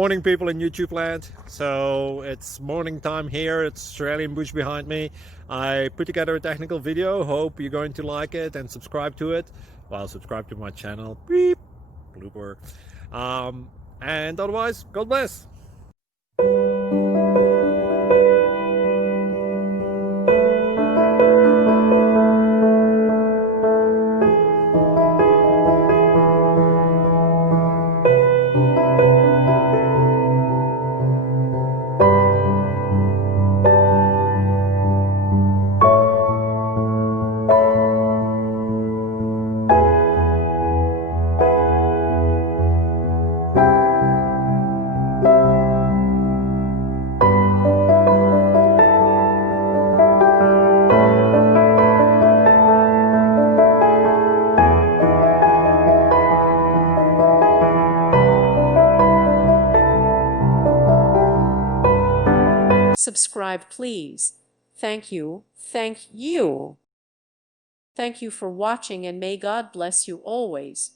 Morning people in YouTube land. So it's morning time here. It's Australian bush behind me. I put together a technical video. Hope you're going to like it and subscribe to it. Well, subscribe to my channel. Beep. Blooper. And otherwise, God bless. Subscribe, please. Thank you. Thank you. Thank you for watching, and may God bless you always.